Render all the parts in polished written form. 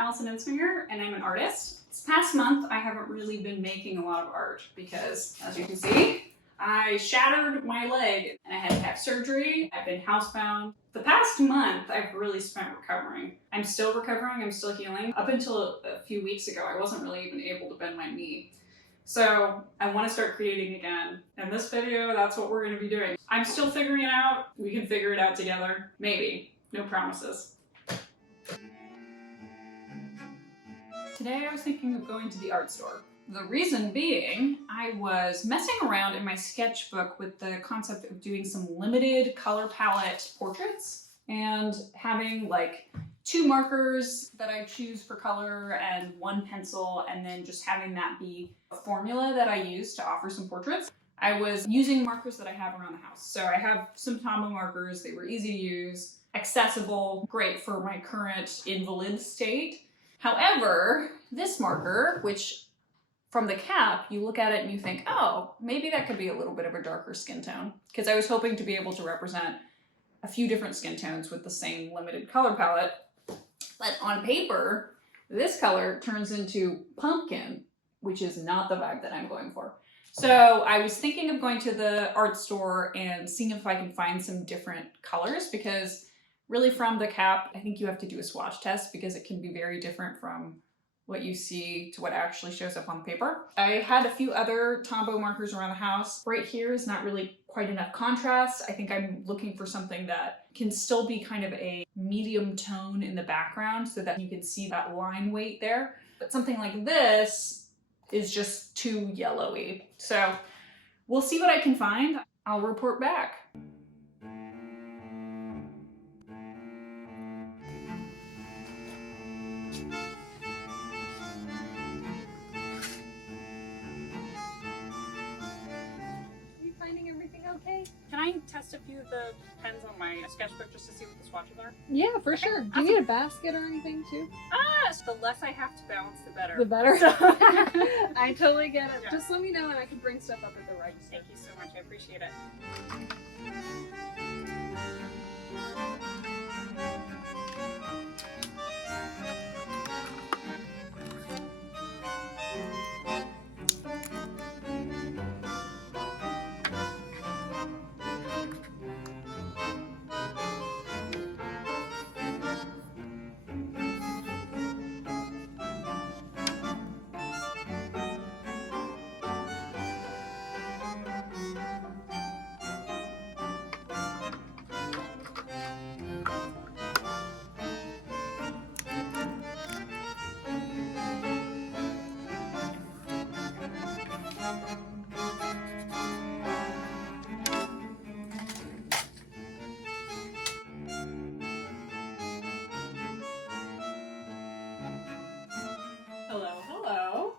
Allison Ensminger, and I'm an artist. This past month, I haven't really been making a lot of art because, as you can see, I shattered my leg and I had to have surgery. I've been housebound. The past month, I've really spent recovering. I'm still recovering, I'm still healing. Up until a few weeks ago, I wasn't really even able to bend my knee. So I want to start creating again. In this video, that's what we're going to be doing. I'm still figuring it out. We can figure it out together. Maybe. No promises. Today I was thinking of going to the art store. The reason being, I was messing around in my sketchbook with the concept of doing some limited color palette portraits and having like 2 markers that I choose for color and 1 pencil, and then just having that be a formula that I use to offer some portraits. I was using markers that I have around the house. So I have some Tombow markers. They were easy to use, accessible, great for my current invalid state. However, this marker, which from the cap, you look at it and you think, oh, maybe that could be a little bit of a darker skin tone. Because I was hoping to be able to represent a few different skin tones with the same limited color palette. But on paper, this color turns into pumpkin, which is not the vibe that I'm going for. So I was thinking of going to the art store and seeing if I can find some different colors, because really from the cap, I think you have to do a swatch test because it can be very different from what you see to what actually shows up on paper. I had a few other Tombow markers around the house. Right here is not really quite enough contrast. I think I'm looking for something that can still be kind of a medium tone in the background so that you can see that line weight there. But something like this is just too yellowy. So we'll see what I can find. I'll report back. Okay. Can I test a few of the pens on my sketchbook just to see what the swatches are? Yeah, for sure. Do you need a basket or anything too? So the less I have to balance, the better. The better. So I totally get it. Yeah. Just let me know and I can bring stuff up at the right Thank you so much. I appreciate it. Hello.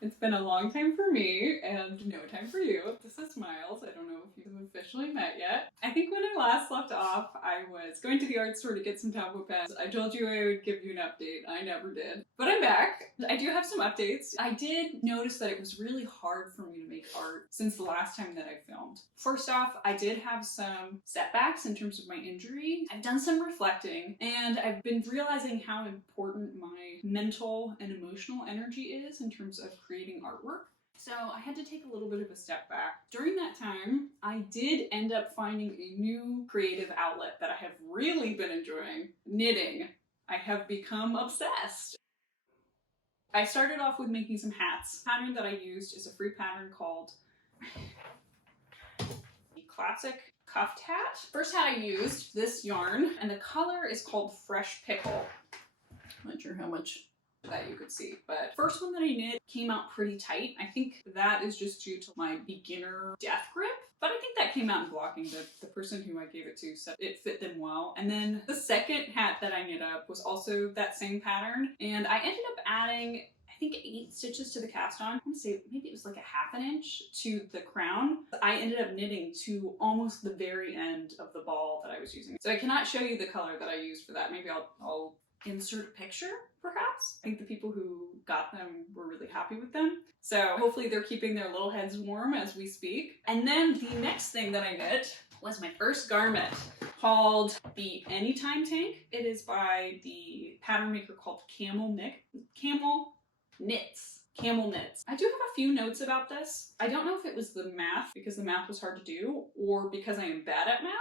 It's been a long time for me and no time for you. This is Miles. I don't know if you've officially met yet. I think when I last left off, I was going to the art store to get some Tombow pens. I told you I would give you an update. I never did. But I'm back. I do have some updates. I did notice that it was really hard for me to make art since the last time that I filmed. First off, I did have some setbacks in terms of my injury. I've done some reflecting and I've been realizing how important my mental and emotional energy is in terms of creating artwork. So I had to take a little bit of a step back. During that time, I did end up finding a new creative outlet that I have really been enjoying: knitting. I have become obsessed. I started off with making some hats. The pattern that I used is a free pattern called the Classic Cuffed Hat. First hat I used, this yarn, and the color is called Fresh Pickle. I'm not sure how much that you could see, but first one that I knit came out pretty tight. I think that is just due to my beginner death grip, but I think that came out in blocking. The person who I gave it to said it fit them well. And then the second hat that I knit up was also that same pattern, and I ended up adding, I think, 8 stitches to the cast on. I want to say maybe it was like a 1/2 inch to the crown. I ended up knitting to almost the very end of the ball that I was using. So I cannot show you the color that I used for that. Maybe I'll insert a picture, perhaps. I think the people who got them were really happy with them. So hopefully they're keeping their little heads warm as we speak. And then the next thing that I knit was my first garment. called the Anytime Tank. It is by the pattern maker called Camel Knits. Camel Knits. I do have a few notes about this. I don't know if it was the math, because the math was hard to do, or because I am bad at math,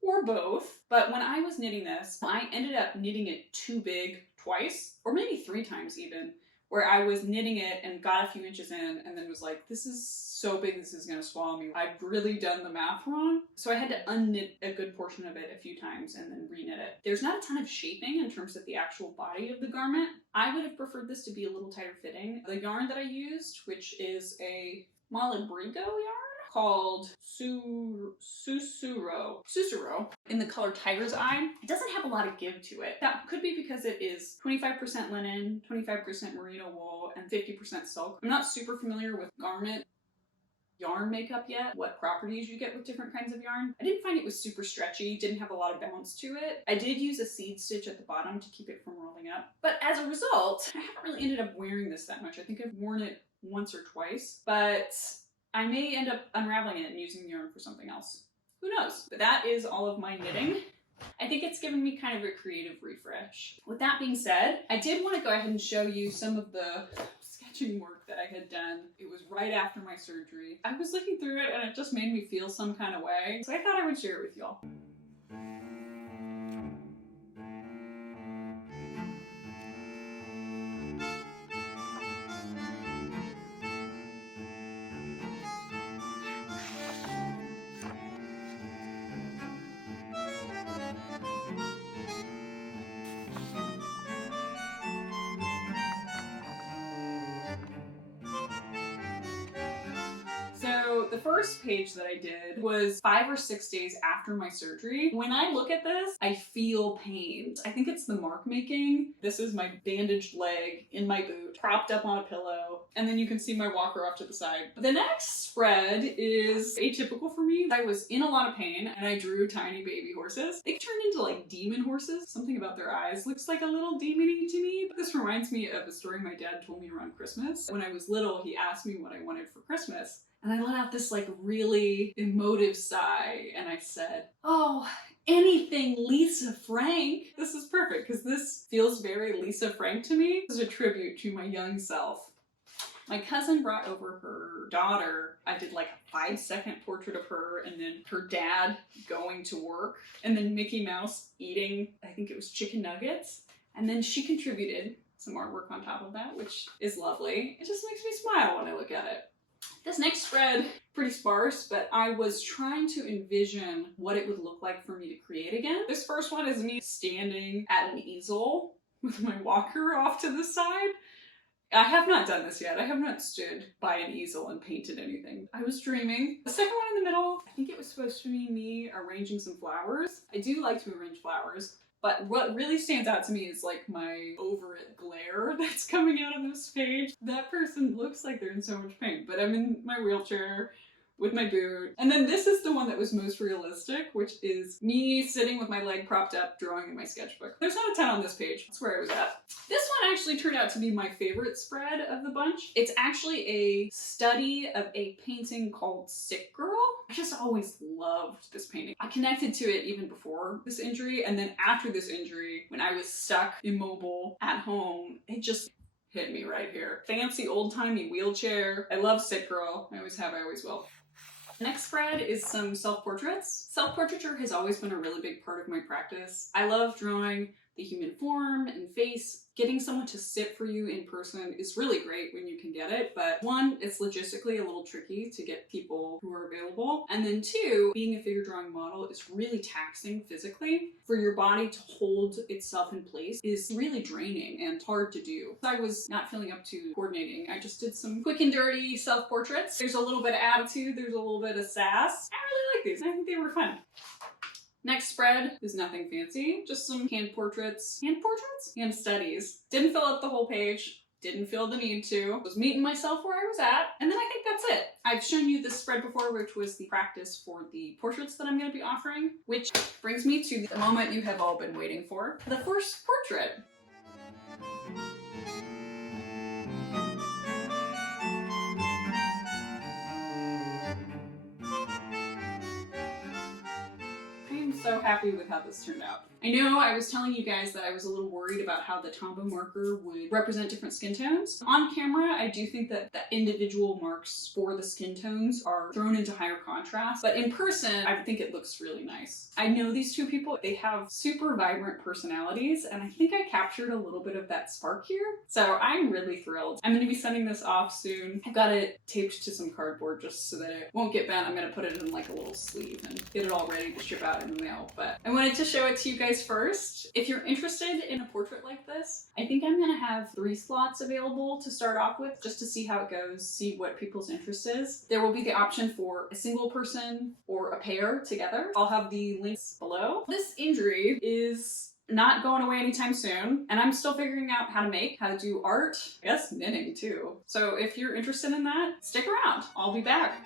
or both. But when I was knitting this, I ended up knitting it too big twice, or maybe 3 times even, where I was knitting it and got a few inches in and then was like, this is so big, this is gonna swallow me. I've really done the math wrong. So I had to unknit a good portion of it a few times and then reknit it. There's not a ton of shaping in terms of the actual body of the garment. I would have preferred this to be a little tighter fitting. The yarn that I used, which is a Malabrigo yarn, called Susuro in the color Tiger's Eye. It doesn't have a lot of give to it. That could be because it is 25% linen, 25% merino wool, and 50% silk. I'm not super familiar with garment yarn makeup yet, what properties you get with different kinds of yarn. I didn't find it was super stretchy, didn't have a lot of bounce to it. I did use a seed stitch at the bottom to keep it from rolling up. But as a result, I haven't really ended up wearing this that much. I think I've worn it once or twice, but I may end up unraveling it and using the yarn for something else. Who knows? But that is all of my knitting. I think it's given me kind of a creative refresh. With that being said, I did want to go ahead and show you some of the sketching work that I had done. It was right after my surgery. I was looking through it and it just made me feel some kind of way. So I thought I would share it with y'all. So the first page that I did was 5 or 6 days after my surgery. When I look at this, I feel pain. I think it's the mark making. This is my bandaged leg in my boot, propped up on a pillow. And then you can see my walker off to the side. The next spread is atypical for me. I was in a lot of pain and I drew tiny baby horses. They turned into like demon horses. Something about their eyes looks like a little demon-y to me. This reminds me of a story my dad told me around Christmas. When I was little, he asked me what I wanted for Christmas. And I let out this like really emotive sigh and I said, oh, anything Lisa Frank. This is perfect because this feels very Lisa Frank to me. This is a tribute to my young self. My cousin brought over her daughter. I did like a 5-second portrait of her and then her dad going to work and then Mickey Mouse eating, I think it was chicken nuggets. And then she contributed some artwork on top of that, which is lovely. It just makes me smile when I look at it. This next spread, pretty sparse, but I was trying to envision what it would look like for me to create again. This first one is me standing at an easel with my walker off to the side. I have not done this yet. I have not stood by an easel and painted anything. I was dreaming. The second one in the middle, I think it was supposed to be me arranging some flowers. I do like to arrange flowers. But what really stands out to me is like my over it glare that's coming out of this page. That person looks like they're in so much pain, but I'm in my wheelchair with my boot. And then this is the one that was most realistic, which is me sitting with my leg propped up, drawing in my sketchbook. There's not a ton on this page. That's where I was at. This one actually turned out to be my favorite spread of the bunch. It's actually a study of a painting called Sick Girl. I just always loved this painting. I connected to it even before this injury, and then after this injury, when I was stuck immobile at home, it just hit me right here. Fancy old-timey wheelchair. I love Sick Girl. I always have, I always will. Next spread is some self-portraits. Self-portraiture has always been a really big part of my practice. I love drawing the human form and face. Getting someone to sit for you in person is really great when you can get it, but one, it's logistically a little tricky to get people who are available, and then two, being a figure drawing model is really taxing physically. For your body to hold itself in place is really draining and hard to do. I was not feeling up to coordinating. I just did some quick and dirty self-portraits. There's a little bit of attitude, there's a little bit of sass. I really like these. I think they were fun. Next spread is nothing fancy, just some hand portraits. Hand portraits? Hand studies. Didn't fill up the whole page, didn't feel the need to. Was meeting myself where I was at, and then I think that's it. I've shown you this spread before, which was the practice for the portraits that I'm going to be offering, which brings me to the moment you have all been waiting for, the first portrait. so happy with how this turned out. I know I was telling you guys that I was a little worried about how the Tombow marker would represent different skin tones. On camera, I do think that the individual marks for the skin tones are thrown into higher contrast, but in person, I think it looks really nice. I know these two people, they have super vibrant personalities, and I think I captured a little bit of that spark here. So I'm really thrilled. I'm going to be sending this off soon. I've got it taped to some cardboard just so that it won't get bent. I'm going to put it in like a little sleeve and get it all ready to ship out in the mail. But I wanted to show it to you guys first. If you're interested in a portrait like this, I think I'm going to have 3 slots available to start off with just to see how it goes, see what people's interest is. There will be the option for a single person or a pair together. I'll have the links below. This injury is not going away anytime soon, and I'm still figuring out how to do art, I guess knitting too. So if you're interested in that, stick around. I'll be back.